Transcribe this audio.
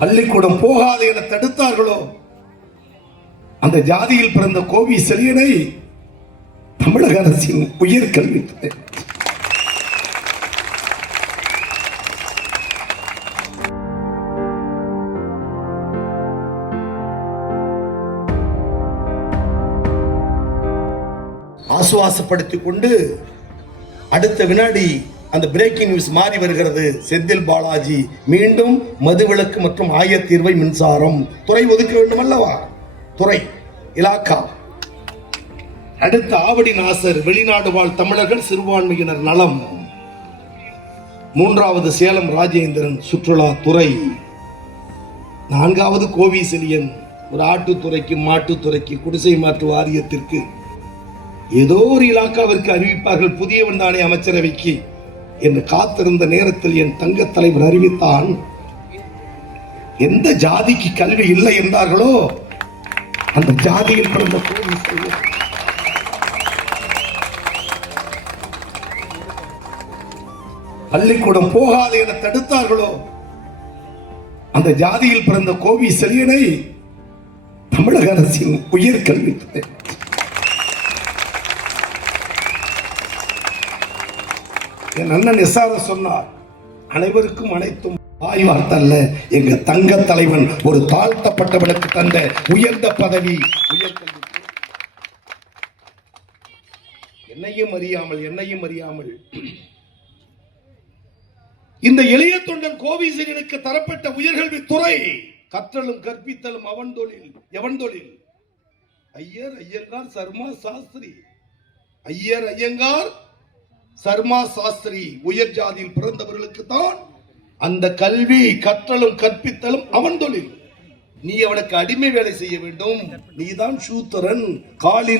பள்ளிக்கூடம் போகாது என தடுத்தார்களோ அந்த ஜாதியில் பிறந்த கோவி செழியனை தமிழக அரசின் உயர்கல்வித்துறை ஆசுவாசப்படுத்திக் கொண்டு அடுத்த வினாடி அந்த பிரேக்கிங் நியூஸ் மாறி வருகிறது. செந்தில் பாலாஜி மீண்டும் மதுவிலக்கு மற்றும் ஆயத்தீர்வை மின்சாரம் துறை ஒதுக்க வேண்டும் அல்லவா? துறை இலாக்கா. அடுத்த ஆவடி நாசர் வெளிநாடு வாழ் தமிழர்கள் சிறுபான்மையினர் நலம். மூன்றாவது சேலம் ராஜேந்திரன் சுற்றுலா துறை. நான்காவது கோவி செழியன் ஒரு ஆட்டுத்துறைக்கு மாட்டுத்துறைக்கு குடிசை மாற்று வாரியத்திற்கு ஏதோ ஒரு இலாக்காவிற்கு அறிவிப்பார்கள், புதியவன் தானே அமைச்சரவைக்கு என்று காத்திருந்த நேரத்தில் என் தங்க தலைவர் அறிவித்தான். எந்த ஜாதிக்கு கல்வி இல்லை என்றார்களோ அந்த ஜாதியில் பிறந்த கோவி செழியன் பள்ளிக்கூடம் போகாது என தடுத்தார்களோ அந்த ஜாதியில் பிறந்த கோவி செழியனை தமிழக அரசின் உயர்கல்வித்துறை என் அண்ணன் எஸ்ஆர்எஸ் சொன்னார், அனைவருக்கும் அனைத்தும் வாய் வார்த்தல்ல, எங்க தங்க தலைவன் ஒரு தாழ்த்தப்பட்டவனுக்கு தந்த உயர்ந்த பதவி உயர்கல்வி. என்னையும் அறியாமல் இந்த எளிய தொண்டன் கோவி செழியனுக்கு தரப்பட்ட உயர்கல்வி துறை கற்றலும் கற்பித்தலும் அவன் தொழில் எவன் தொழில்? ஐயர் ஐயங்கார் சர்மா சாஸ்திரி. ஐயர் ஐயங்கார் சர்மா சாஸ்திரி உயர் ஜாதியில் பிறந்தவர்களுக்கு தான் அந்த கல்வி கற்றலும் கற்பித்தலும் அவன் தொழில். நீ அவனுக்கு அடிமை வேலை செய்ய வேண்டும். நீதான் சூத்திரன். காலில்